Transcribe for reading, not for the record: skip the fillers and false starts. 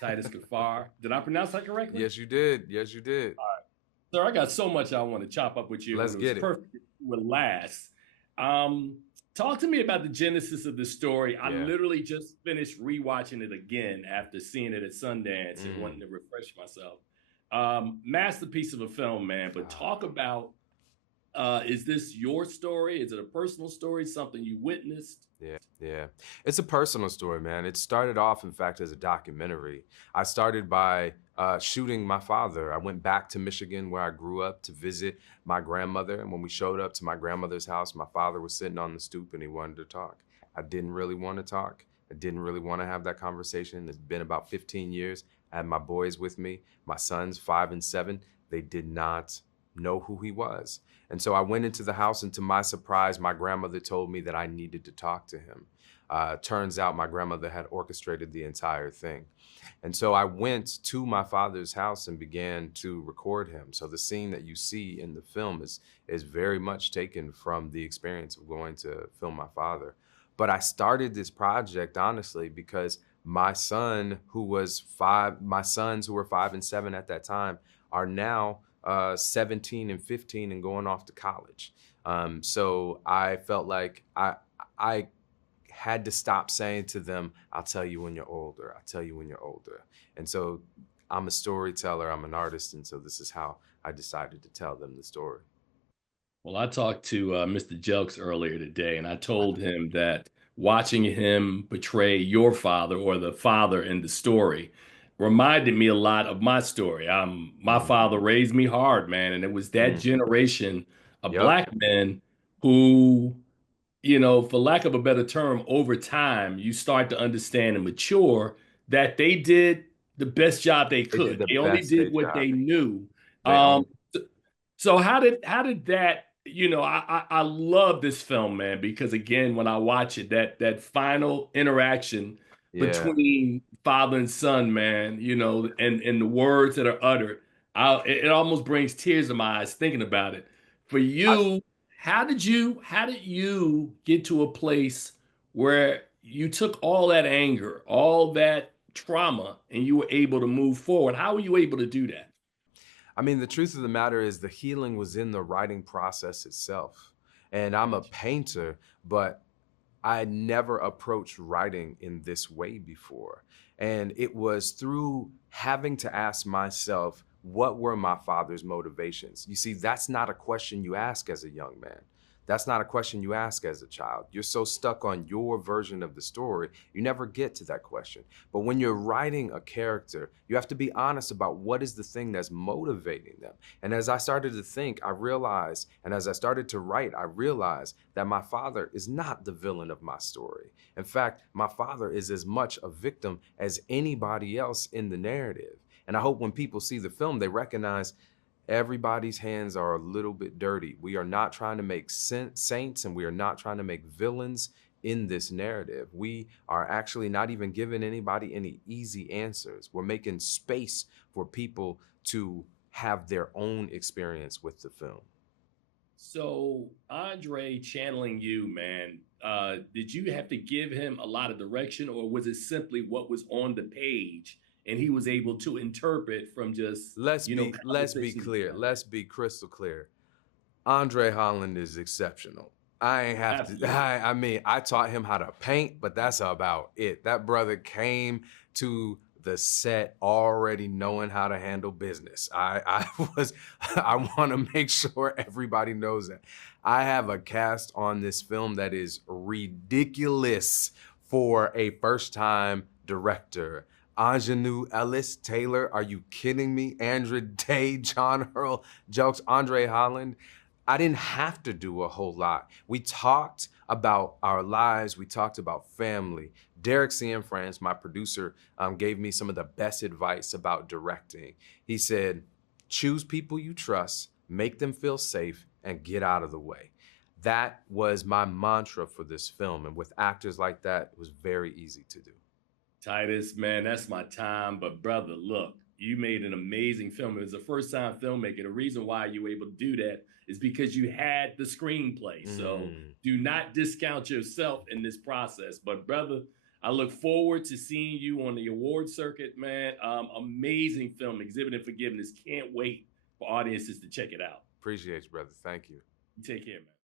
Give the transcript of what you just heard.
Titus Kaphar. Did I pronounce that correctly? Yes, you did. Yes, you did. Sir, I got so much I want to chop up with you, and Let's it was get it. perfect. It would last. Um, Talk to me about the genesis of the story. I Yeah. literally just finished rewatching it again after seeing it at Sundance and wanting Mm. to refresh myself. Masterpiece of a film, man. But talk Ah. about is this your story? Is it a personal story? Something you witnessed? Yeah. It's a personal story, man. It started off, in fact, as a documentary. I started by shooting my father. I went back to Michigan where I grew up to visit my grandmother. And when we showed up to my grandmother's house, my father was sitting on the stoop and he wanted to talk. I didn't really want to talk. I didn't really want to have that conversation. It's been about 15 years. I had my boys with me, my sons, 5 and 7. They did not know who he was. And so I went into the house, and to my surprise, my grandmother told me that I needed to talk to him. Turns out my grandmother had orchestrated the entire thing. And so I went to my father's house and began to record him. So the scene that you see in the film is very much taken from the experience of going to film my father. But I started this project honestly because my sons who were 5 and 7 at that time are now 17 and 15 and going off to college. So I felt like I had to stop saying to them, I'll tell you when you're older. I'll tell you when you're older. And so I'm a storyteller, I'm an artist. And so this is how I decided to tell them the story. Well, I talked to Mr. Jelks earlier today, and I told him that watching him portray your father or the father in the story reminded me a lot of my story. My Mm. father raised me hard, man, and it was that Mm. generation of Yep. black men who, for lack of a better term, over time, you start to understand and mature that they did the best job they They did could. the They only best did they what job. they knew. They Um, own. so how did that, I love this film, man, because again, when I watch it, that final interaction Yeah. between father and son, man, and the words that are uttered, it almost brings tears to my eyes thinking about it. For I, you, how did you get to a place where you took all that anger, all that trauma, and you were able to move forward? How were you able to do that? I mean, the truth of the matter is the healing was in the writing process itself. And I'm a Gotcha. painter, but I had never approached writing in this way before. And it was through having to ask myself, what were my father's motivations? You see, that's not a question you ask as a young man. That's not a question you ask as a child. You're so stuck on your version of the story, you never get to that question. But when you're writing a character, you have to be honest about what is the thing that's motivating them. And as I started to think, I realized, and as I started to write, I realized that my father is not the villain of my story. In fact, my father is as much a victim as anybody else in the narrative. And I hope when people see the film, they recognize everybody's hands are a little bit dirty. We are not trying to make saints and we are not trying to make villains in this narrative. We are actually not even giving anybody any easy answers. We're making space for people to have their own experience with the film. So Andre channeling you, man, did you have to give him a lot of direction, or was it simply what was on the page and he was able to interpret from just, Let's be conversations you clear. had? Let's be crystal clear. Andre Holland is exceptional. I ain't have to. Absolutely. I mean, I taught him how to paint, but that's about it. That brother came to the set already knowing how to handle business. I was. I want to make sure everybody knows that. I have a cast on this film that is ridiculous for a first-time director. Ingenue Ellis Taylor, are you kidding me? Andra Day, John Earl, Jokes, Andre Holland. I didn't have to do a whole lot. We talked about our lives. We talked about family. Derek Cianfrance, my producer, gave me some of the best advice about directing. He said, choose people you trust, make them feel safe, and get out of the way. That was my mantra for this film. And with actors like that, it was very easy to do. Titus, man, that's my time. But brother, look, you made an amazing film. It was a first time filmmaker. The reason why you were able to do that is because you had the screenplay. So Mm. do not discount yourself in this process. But brother, I look forward to seeing you on the award circuit, man. Amazing film, Exhibit and Forgiveness. Can't wait for audiences to check it out. Appreciate you, brother. Thank you. Take care, man.